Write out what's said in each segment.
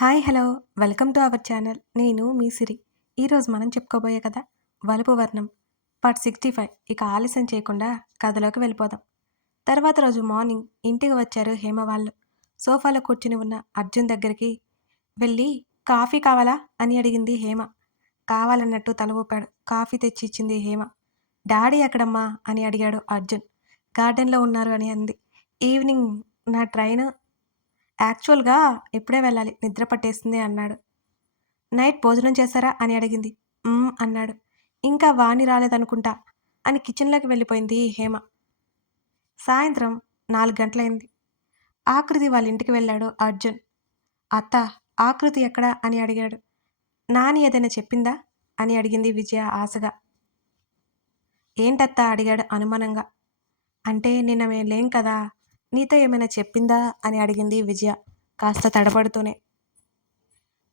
Hi hello. Welcome to our channel. నేను మీ సిరి. ఈరోజు మనం చెప్పుకోబోయే కదా వలుపు వర్ణం పార్ట్ సిక్స్టీ ఫైవ్. ఇక ఆలస్యం చేయకుండా కథలోకి వెళ్ళిపోదాం. తర్వాత రోజు మార్నింగ్ ఇంటికి వచ్చారు హేమ వాళ్ళు. సోఫాలో కూర్చుని ఉన్న అర్జున్ దగ్గరికి వెళ్ళి కాఫీ కావాలా? అని అడిగింది హేమ. కావాలన్నట్టు తల ఊపాడు. కాఫీ తెచ్చి ఇచ్చింది హేమ. డాడీ ఎక్కడమ్మా? అని అడిగాడు అర్జున్. గార్డెన్లో ఉన్నారు అని అంది. ఈవినింగ్ నా ట్రైన్ యాక్చువల్గా ఇప్పుడే వెళ్ళాలి. నిద్ర పట్టేస్తుంది అన్నాడు. నైట్ భోజనం చేశారా? అని అడిగింది. అన్నాడు. ఇంకా వాణి రాలేదనుకుంటా అని కిచెన్లోకి వెళ్ళిపోయింది హేమ. సాయంత్రం నాలుగు గంటలైంది. ఆకృతి వాళ్ళ ఇంటికి వెళ్ళాడు అర్జున్. అత్త ఆకృతి ఎక్కడా అని అడిగాడు. నాని ఏదైనా చెప్పిందా అని అడిగింది విజయ ఆశగా. ఏంటత్తా అడిగాడు అనుమానంగా. అంటే నిన్న మేము లేం కదా? నీతో ఏమైనా చెప్పిందా అని అడిగింది విజయ కాస్త తడబడుతూనే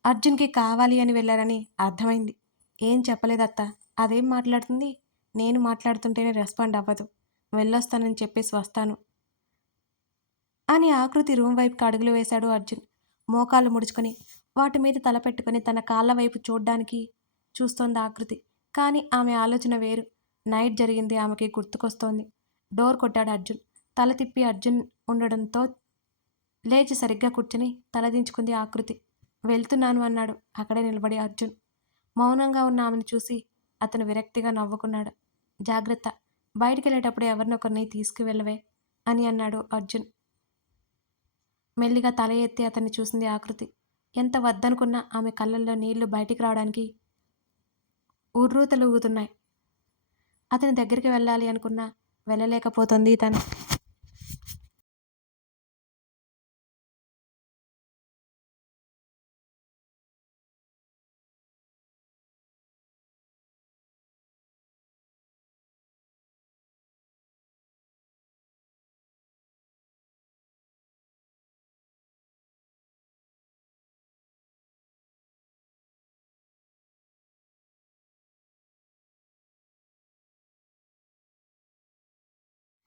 అర్జున్కి కావాలి అని వెళ్ళారని అర్థమైంది. ఏం చెప్పలేదత్త అదేం మాట్లాడుతుంది? నేను మాట్లాడుతుంటేనే రెస్పాండ్ అవ్వదు. వెళ్ళొస్తానని చెప్పేసి వస్తాను. అని ఆకృతి రూమ్ వైపుకి అడుగులు వేశాడు అర్జున్. మోకాలు ముడుచుకొని వాటి మీద తల పెట్టుకుని తన కాళ్ళ వైపు చూడ్డానికి చూస్తోంది ఆకృతి. కానీ ఆమె ఆలోచన వేరు. నైట్ జరిగింది ఆమెకి గుర్తుకొస్తోంది. డోర్ కొట్టాడు అర్జున్. తల తిప్పి అర్జున్ ఉండడంతో లేచి సరిగ్గా కూర్చుని తలదించుకుంది ఆకృతి. వెళ్తున్నాను అన్నాడు. అక్కడే నిలబడి అర్జున్. మౌనంగా ఉన్న ఆమెను చూసి అతను విరక్తిగా నవ్వుకున్నాడు. జాగ్రత్త. బయటికి వెళ్ళేటప్పుడు ఎవరినొకరిని తీసుకువెళ్ళవే అని అన్నాడు అర్జున్. మెల్లిగా తల ఎత్తి అతన్ని చూసింది ఆకృతి. ఎంత వద్దనుకున్నా ఆమె కళ్ళల్లో నీళ్ళు బయటికి రావడానికి ఉర్రూతలు ఊగుతున్నాయి అతని దగ్గరికి వెళ్ళాలి అనుకున్నా వెళ్ళలేకపోతుంది తను.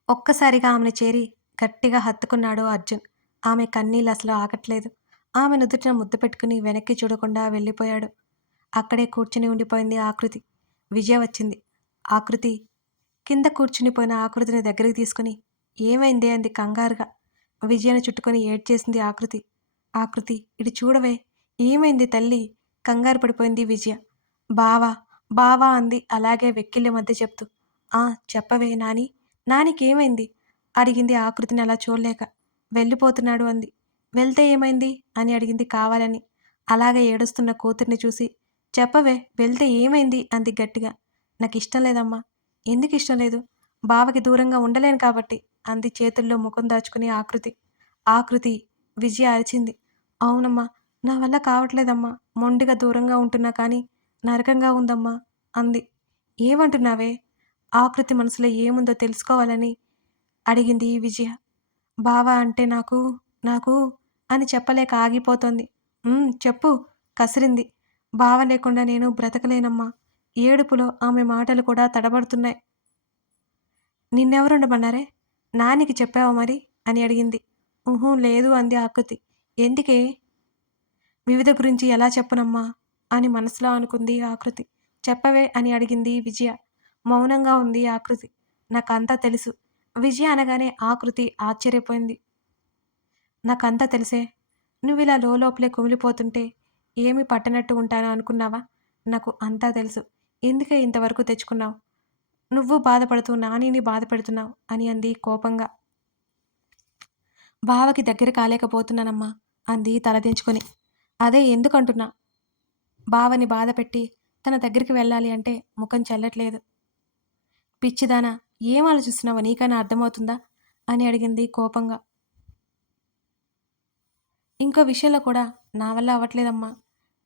ఒక్కసారిగా ఆమెను చేరి గట్టిగా హత్తుకున్నాడు అర్జున్. ఆమె కన్నీళ్ళు అసలు ఆగట్లేదు. ఆమె నుదుటిన ముద్దు పెట్టుకుని వెనక్కి చూడకుండా వెళ్ళిపోయాడు. అక్కడే కూర్చుని ఉండిపోయింది ఆకృతి. విజయ వచ్చింది. ఆకృతి కింద కూర్చుని పోయిన ఆకృతిని దగ్గరికి తీసుకుని ఏమైంది? అంది కంగారుగా. విజయను చుట్టుకొని ఏడ్చేసింది ఆకృతి. ఆకృతి ఇటు చూడవే. ఏమైంది తల్లి? కంగారు పడిపోయింది విజయ. బావా బావా అంది అలాగే వెక్కిళ్ళ మధ్య చెప్తూ. ఆ చెప్పవే నాని. నానికేమైంది? అడిగింది ఆకృతిని అలా చూడలేక. వెళ్ళిపోతున్నాడు అంది. వెళ్తే ఏమైంది? అని అడిగింది కావాలని. అలాగే ఏడుస్తున్న కూతుర్ని చూసి చెప్పవే వెళ్తే ఏమైంది? అంది గట్టిగా. నాకు ఇష్టం లేదమ్మా. ఎందుకు ఇష్టం లేదు? బావకి దూరంగా ఉండలేను కాబట్టి అంది చేతుల్లో ముఖం దాచుకుని ఆకృతి. ఆకృతి విజయ అరిచింది. అవునమ్మా నా వల్ల కావట్లేదమ్మా. మొండిగా దూరంగా ఉంటున్నా కానీ నరకంగా ఉందమ్మా అంది. ఏమంటున్నావే? ఆకృతి మనసులో ఏముందో తెలుసుకోవాలని అడిగింది విజయ. బావా అంటే నాకు నాకు అని చెప్పలేక ఆగిపోతోంది. చెప్పు కసిరింది. బావ లేకుండా నేను బ్రతకలేనమ్మా. ఏడుపులో ఆమె మాటలు కూడా తడబడుతున్నాయి. నిన్నెవరుండమన్నారే? నానికి చెప్పావా మరి? అని అడిగింది. ఊహూ లేదు అంది ఆకృతి. ఎందుకే? వివిధ గురించి ఎలా చెప్పనమ్మా? అని మనసులో అనుకుంది ఆకృతి. చెప్పవే అని అడిగింది విజయ. మౌనంగా ఉంది ఆకృతి నాకంతా తెలుసు. విజయ అనగానే ఆకృతి ఆశ్చర్యపోయింది. నాకంతా తెలిసే. నువ్వు ఇలా లోపలే కుమిలిపోతుంటే ఏమి పట్టనట్టు ఉంటానో అనుకున్నావా? నాకు అంతా తెలుసు. ఎందుకే ఇంతవరకు తెచ్చుకున్నావు? నువ్వు బాధపడుతూ నానిని బాధ పెడుతున్నావు అని అంది కోపంగా. బావకి దగ్గర కాలేకపోతున్నానమ్మా అంది తలదించుకొని. అదే ఎందుకంటున్నా? బావని బాధపెట్టి తన దగ్గరికి వెళ్ళాలి అంటే ముఖం చెల్లట్లేదు. పిచ్చిదానా ఏం ఆలోచిస్తున్నావో నీకైనా అర్థమవుతుందా? అని అడిగింది కోపంగా. ఇంకో విషయంలో కూడా నా వల్ల అవ్వట్లేదమ్మా.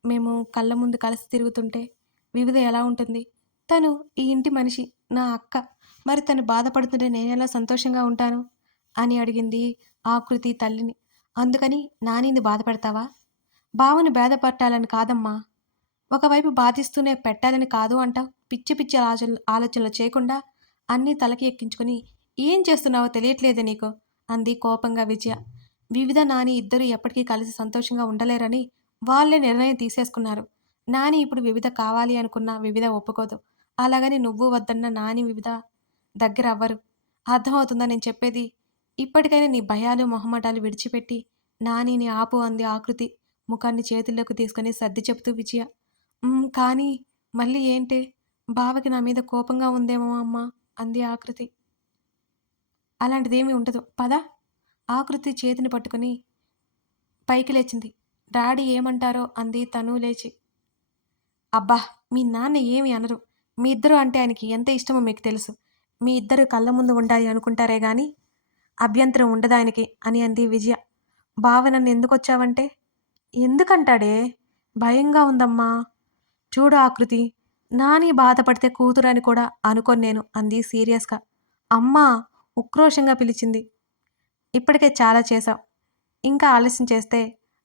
మేము కళ్ళ ముందు కలిసి తిరుగుతుంటే వివిధ ఎలా ఉంటుంది? తను ఈ ఇంటి మనిషి నా అక్క. మరి తను బాధపడుతుంటే నేను ఎలా సంతోషంగా ఉంటాను? అని అడిగింది ఆకృతి తల్లిని. అందుకని నానిని బాధపడతావా? బావని బాధపట్టాలని కాదమ్మా. ఒకవైపు బాధిస్తూనే పెట్టాలని కాదు అంటావు. పిచ్చి పిచ్చి ఆలోచన ఆలోచనలు చేయకుండా అన్నీ తలకి ఎక్కించుకుని ఏం చేస్తున్నావో తెలియట్లేదే నీకు? అంది కోపంగా విజయ. వివిధ నాని ఇద్దరు ఎప్పటికీ కలిసి సంతోషంగా ఉండలేరని వాళ్ళే నిర్ణయం తీసేసుకున్నారు. నాని ఇప్పుడు వివిధ కావాలి అనుకున్న వివిధ ఒప్పుకోదు. అలాగని నువ్వు వద్దన్న నాని వివిధ దగ్గర అవ్వరు. అర్థమవుతుందా నేను చెప్పేది? ఇప్పటికైనా నీ భయాలు మొహమాటాలు విడిచిపెట్టి నానిని ఆపు అంది ఆకృతి ముఖాన్ని చేతుల్లోకి తీసుకొని సర్ది చెప్తూ విజయ. కానీ మళ్ళీ ఏంటే? బావకి నా మీద కోపంగా ఉందేమో అమ్మా అంది ఆకృతి. అలాంటిదేమీ ఉండదు. పద. ఆకృతి చేతిని పట్టుకుని పైకి లేచింది. డాడీ ఏమంటారో అంది తను లేచి. అబ్బా మీ నాన్న ఏమి అనరు. మీ ఇద్దరు అంటే ఆయనకి ఎంత ఇష్టమో మీకు తెలుసు. మీ ఇద్దరు కళ్ళ ముందు ఉండాలి అనుకుంటారే గాని అభ్యంతరం ఉండదు ఆయనకి అని అంది విజయ. బావ నన్ను ఎందుకు వచ్చావంటే ఎందుకంటాడే? భయంగా ఉందమ్మా. చూడు ఆకృతి నాని బాధపడితే కూతురు అని కూడా అనుకొని నేను అంది సీరియస్గా. అమ్మా ఉక్రోషంగా పిలిచింది. ఇప్పటికే చాలా చేశాం ఇంకా ఆలస్యం చేస్తే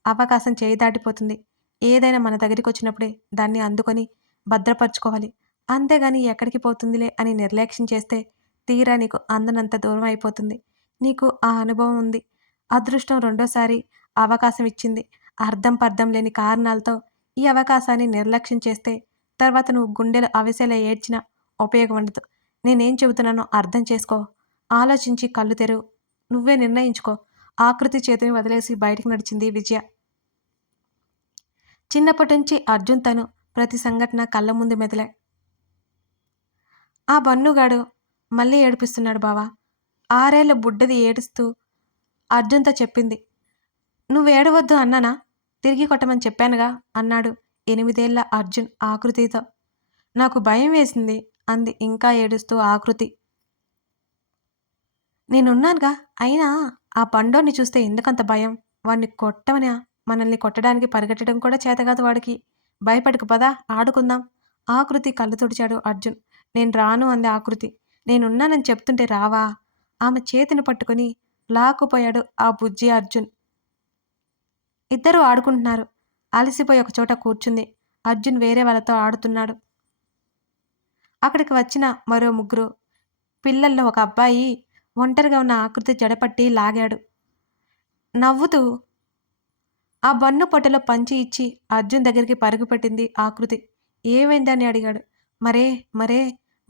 అవకాశం చేయి దాటిపోతుంది. ఏదైనా మన దగ్గరికి వచ్చినప్పుడే దాన్ని అందుకొని భద్రపరచుకోవాలి. అంతేగాని ఎక్కడికి పోతుందిలే అని నిర్లక్ష్యం చేస్తే తీరా నీకు అందనంత దూరం అయిపోతుంది. నీకు ఆ అనుభవం ఉంది. అదృష్టం రెండోసారి అవకాశం ఇచ్చింది. అర్థం పర్థం లేని కారణాలతో ఈ అవకాశాన్ని నిర్లక్ష్యం చేస్తే తర్వాత నువ్వు గుండెలు అవిసేలా ఏడ్చినా ఉపయోగం ఉండదు. నేనేం చెబుతున్నానో అర్థం చేసుకో. ఆలోచించి కళ్ళు తెరువు నువ్వే నిర్ణయించుకో. ఆకృతి చేతిని వదిలేసి బయటికి నడిచింది విజయ. చిన్నప్పటి నుంచి అర్జున్ తను ప్రతి సంఘటన కళ్ళ ముందు మెదలే. ఆ బన్నుగాడు మళ్ళీ ఏడిపిస్తున్నాడు బావా. ఆరేళ్ళ బుడ్డది ఏడుస్తూ అర్జున్తో చెప్పింది. నువ్వు ఏడవద్దు అన్నానా? తిరిగి కొట్టమని చెప్పానుగా అన్నాడు. ఎనిమిదేళ్ళ అర్జున్ ఆకృతితో. నాకు భయం వేసింది అంది ఇంకా ఏడుస్తూ ఆకృతి. నేనున్నానుగా అయినా ఆ పండోని చూస్తే ఎందుకంత భయం? వాణ్ణి కొట్టమనే? మనల్ని కొట్టడానికి పరిగెట్టడం కూడా చేతగాదు వాడికి. భయపడకు పదా ఆడుకుందాం ఆకృతి కళ్ళు తుడిచాడు అర్జున్. నేను రాను అంది ఆకృతి. నేనున్నానని చెప్తుంటే రావా ఆమె చేతిని పట్టుకొని లాక్కుపోయాడు ఆ బుజ్జి అర్జున్. ఇద్దరూ ఆడుకుంటున్నారు. అలసిపోయి ఒక చోట కూర్చుంది. అర్జున్ వేరే వాళ్ళతో ఆడుతున్నాడు. అక్కడికి వచ్చిన మరో ముగ్గురు పిల్లల్లో ఒక అబ్బాయి ఒంటరిగా ఉన్న ఆకృతి జడపట్టి లాగాడు. నవ్వుతూ ఆ బన్ను పొట్టలో పంచి ఇచ్చి అర్జున్ దగ్గరికి పరుగుపెట్టింది ఆకృతి. ఏమైందని అడిగాడు. మరే మరే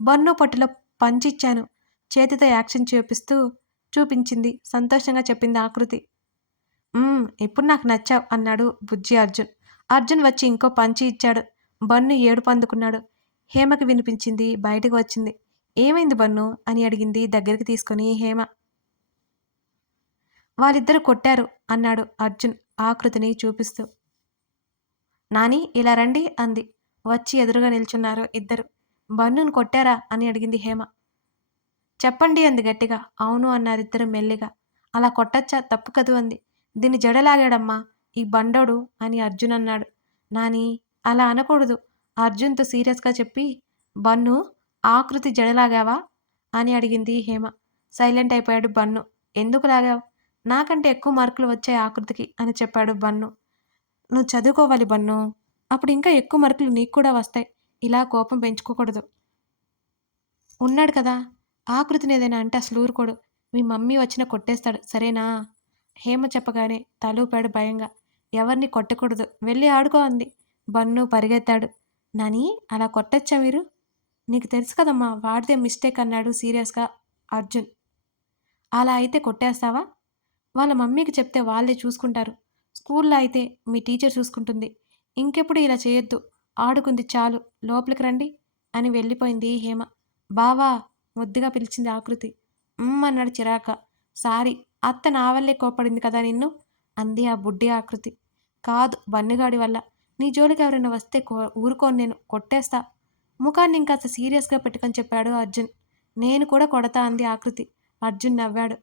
బన్ను పొట్టలో పంచిచ్చాను చేతితో యాక్షన్ చూపిస్తూ చూపించింది. సంతోషంగా చెప్పింది ఆకృతి. ఇప్పుడు నాకు నచ్చావు అన్నాడు బుజ్జి అర్జున్. అర్జున్ వచ్చి ఇంకో పంచి ఇచ్చాడు. బన్ను ఏడు పందుకున్నాడు హేమకి వినిపించింది బయటకు వచ్చింది. ఏమైంది బన్ను? అని అడిగింది దగ్గరికి తీసుకొని హేమ. వాళ్ళిద్దరు కొట్టారు అన్నాడు అర్జున్ ఆకృతిని చూపిస్తూ. నాని ఇలా రండి అంది. వచ్చి ఎదురుగా నిల్చున్నారు ఇద్దరు. బన్నును కొట్టారా? అని అడిగింది హేమ. చెప్పండి అంది గట్టిగా. అవును అన్నారిద్దరు మెల్లిగా. అలా కొట్టచ్చా? తప్పు కదూ అంది. దీన్ని జడలాగాడమ్మా ఈ బండోడు అని అర్జున్ అన్నాడు. నాని అలా అనకూడదు. అర్జున్తో సీరియస్గా చెప్పి బన్ను ఆకృతి జడలాగావా? అని అడిగింది హేమ. సైలెంట్ అయిపోయాడు బన్ను. ఎందుకు లాగావు? నాకంటే ఎక్కువ మార్కులు వచ్చాయి ఆకృతికి అని చెప్పాడు బన్ను. నువ్వు చదువుకోవాలి బన్ను. అప్పుడు ఇంకా ఎక్కువ మార్కులు నీకు కూడా వస్తాయి. ఇలా కోపం పెంచుకోకూడదు. ఉన్నాడు కదా. ఆకృతిని ఏదైనా అంటే అసలు ఊరుకోడు. మీ మమ్మీ వచ్చిన కొట్టేస్తాడు. సరేనా? హేమ చెప్పగానే తలూపాడు భయంగా. ఎవరిని కొట్టకూడదు. వెళ్ళి ఆడుకో అంది. బన్ను పరిగెత్తాడు. నాని అలా కొట్టచ్చా మీరు? నీకు తెలుసు కదమ్మా వాడితే మిస్టేక్ అన్నాడు సీరియస్గా అర్జున్. అలా అయితే కొట్టేస్తావా? వాళ్ళ మమ్మీకి చెప్తే వాళ్ళే చూసుకుంటారు. స్కూల్లో అయితే మీ టీచర్ చూసుకుంటుంది. ఇంకెప్పుడు ఇలా చేయొద్దు. ఆడుకుంది చాలు. లోపలికి రండి అని వెళ్ళిపోయింది హేమ. బావా ముద్దుగా పిలిచింది ఆకృతి. "ఉమ్" అన్నాడు చిరాక సారీ అత్త నా వల్లే కోపడింది కదా నిన్ను? అంది ఆ బుడ్డి ఆకృతి. కాదు బన్నుగాడి వల్ల. నీ జోలికి ఎవరైనా వస్తే కో- ఊరుకోను నేను కొట్టేస్తా. ముఖాన్ని ఇంకాస్త సీరియస్గా పెట్టుకొని చెప్పాడు అర్జున్. నేను కూడా కొడతా అంది ఆకృతి. అర్జున్ నవ్వాడు.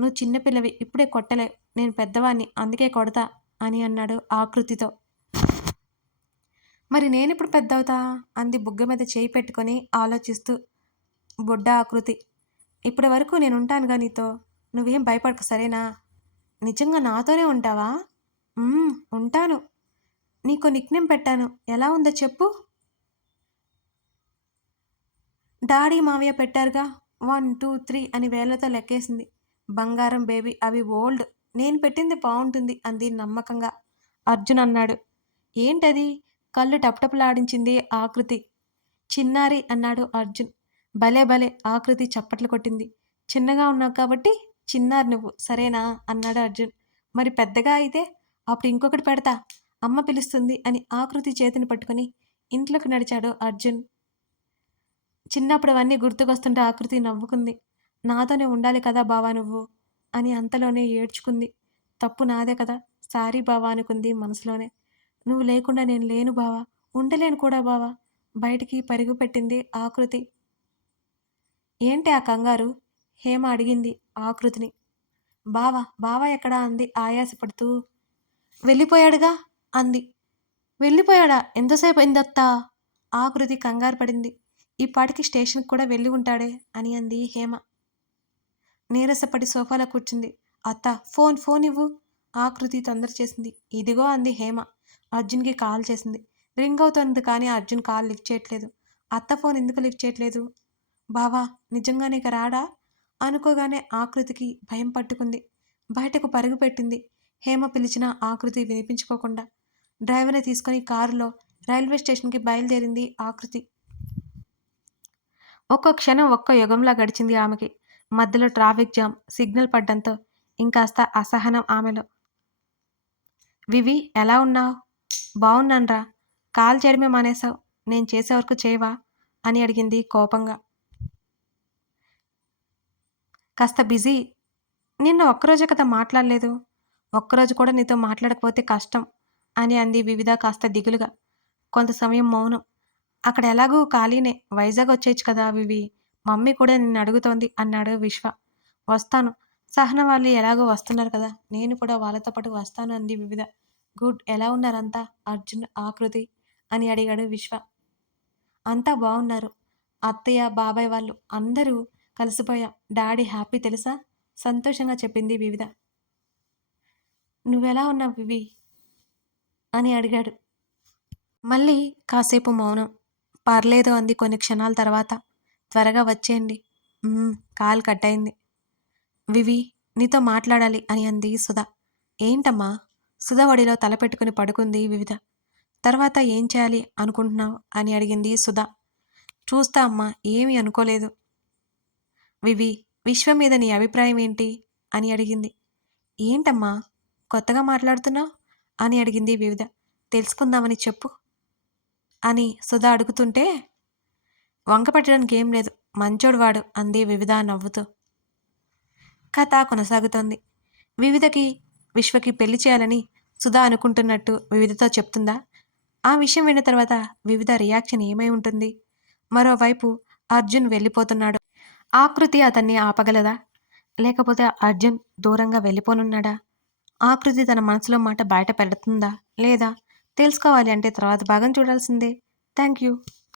నువ్వు చిన్నపిల్లవి ఇప్పుడే కొట్టలే. నేను పెద్దవాణ్ణి అందుకే కొడతా అని అన్నాడు ఆకృతితో. మరి నేనెప్పుడు పెద్ద అవుతా అంది బుగ్గ మీద చేయి పెట్టుకొని ఆలోచిస్తూ బుడ్డ ఆకృతి. ఇప్పటి వరకు నేను ఉంటానుగా నీతో? నువ్వేం భయపడకు సరేనా? నిజంగా నాతోనే ఉంటావా? ఉంటాను. నీకు నిక్నేమ్ పెట్టాను. ఎలా ఉందో చెప్పు. డాడీ మావయ్య పెట్టారుగా. వన్ టూ త్రీ అని వేళ్ళతో లెక్కేసింది. బంగారం బేబీ అవి ఓల్డ్. నేను పెట్టింది బాగుంటుంది అంది నమ్మకంగా. అర్జున్ అన్నాడు. ఏంటది? కళ్ళు టపటపలాడించింది ఆకృతి. చిన్నారి అన్నాడు అర్జున్. భలే భలే ఆకృతి చప్పట్లు కొట్టింది. చిన్నగా ఉన్నావు కాబట్టి చిన్నారు నువ్వు సరేనా? అన్నాడు అర్జున్. మరి పెద్దగా అయితే అప్పుడు ఇంకొకటి పెడతా. అమ్మ పిలుస్తుంది అని ఆకృతి చేతిని పట్టుకుని ఇంట్లోకి నడిచాడు అర్జున్. చిన్నప్పుడు అవన్నీ గుర్తుకొస్తుంటే ఆకృతి నవ్వుకుంది. నాతోనే ఉండాలి కదా బావా నువ్వు అని అంతలోనే ఏడ్చుకుంది. తప్పు నాదే కదా. సారీ బావా అనుకుంది మనసులోనే. నువ్వు లేకుండా నేను లేను బావా. ఉండలేను కూడా బావా. బయటికి పరుగు పెట్టింది ఆకృతి. ఏంటి ఆ కంగారు? హేమ అడిగింది ఆకృతిని. బావా బావా ఎక్కడా? అంది ఆయాసపడుతూ. వెళ్ళిపోయాడుగా? అంది. వెళ్ళిపోయాడా? ఎంతసేపు అయిందత్తా? ఆకృతి కంగారు పడింది. ఈ పాటికి స్టేషన్కి కూడా వెళ్ళి ఉంటాడే అని అంది హేమ. నీరసపడి సోఫాలో కూర్చుంది. అత్త ఫోన్ ఫోన్ ఇవ్వు. ఆకృతి తొందర చేసింది. ఇదిగో అంది హేమ. అర్జున్కి కాల్ చేసింది. రింగ్ అవుతుంది కానీ అర్జున్ కాల్ లిఫ్ట్ చేయట్లేదు. అత్త ఫోన్ ఎందుకు లిఫ్ట్ చేయట్లేదు? బావా నిజంగా నీకు రాడా? అనుకోగానే ఆకృతికి భయం పట్టుకుంది. బయటకు పరుగు పెట్టింది. హేమ పిలిచిన ఆకృతి వినిపించుకోకుండా డ్రైవర్ని తీసుకొని కారులో రైల్వే స్టేషన్కి బయలుదేరింది ఆకృతి ఒక్క క్షణం ఒక్క యుగంలా గడిచింది ఆమెకి. మధ్యలో ట్రాఫిక్ జామ్ సిగ్నల్ పడ్డంతో ఇంకాస్త అసహనం ఆమెలో. వివి ఎలా ఉన్నావు? బాగున్నాన్రా కాల్ చేయడమే మానేశావు. నేను చేసే వరకు చేయవా? అని అడిగింది కోపంగా. కాస్త బిజీ. నిన్న ఒక్కరోజే కదా మాట్లాడలేదు. ఒక్కరోజు కూడా నీతో మాట్లాడకపోతే కష్టం అని అంది వివిధ కాస్త దిగులుగా. కొంత సమయం మౌనం. అక్కడ ఎలాగూ ఖాళీనే. వైజాగ్ వచ్చేయచ్చు కదా వివి. మమ్మీ కూడా నిన్ను అడుగుతోంది అన్నాడు విశ్వ. వస్తాను. సహన వాళ్ళు ఎలాగో వస్తున్నారు కదా. నేను కూడా వాళ్ళతో పాటు వస్తాను అంది వివిధ. గుడ్. ఎలా ఉన్నారంతా? అర్జున్ ఆకృతి అని అడిగాడు విశ్వ. అంతా బాగున్నారు. అత్తయ్య బాబాయ్ వాళ్ళు అందరూ కలిసిపోయా. డాడీ హ్యాపీ తెలుసా? సంతోషంగా చెప్పింది వివిధ. నువ్వెలా ఉన్నావు వివి? అని అడిగాడు. మళ్ళీ కాసేపు మౌనం. పర్లేదు అంది కొన్ని క్షణాల తర్వాత. త్వరగా వచ్చేయండి. కాల్ కట్ అయింది వివి నీతో మాట్లాడాలి అని అంది సుధా. ఏంటమ్మా? సుధా వడిలో తల పెట్టుకుని పడుకుంది వివిధ. తర్వాత ఏం చేయాలి అనుకుంటున్నావు? అని అడిగింది సుధా. చూస్తా అమ్మా ఏమీ అనుకోలేదు. వివి విశ్వం మీద నీ అభిప్రాయం ఏంటి? అని అడిగింది. ఏంటమ్మా కొత్తగా మాట్లాడుతున్నావు? అని అడిగింది వివిధ. తెలుసుకుందామని చెప్పు. అని సుధా అడుగుతుంటే వంకపట్టడానికి ఏం లేదు మంచోడు వాడు అంది వివిధ నవ్వుతూ. కథ కొనసాగుతోంది. వివిధకి విశ్వకి పెళ్ళి చేయాలని సుధా అనుకుంటున్నట్టు వివిధతో చెప్తుందా? ఆ విషయం విన్న తర్వాత వివిధ రియాక్షన్ ఏమై ఉంటుంది? మరోవైపు అర్జున్ వెళ్ళిపోతున్నాడు. ఆకృతి అతన్ని ఆపగలదా? లేకపోతే అర్జున్ దూరంగా వెళ్ళిపోనున్నాడా? ఆకృతి తన మనసులో మాట బయట పెడుతుందా? లేదా? తెలుసుకోవాలి అంటే తర్వాత భాగం చూడాల్సిందే. Thank you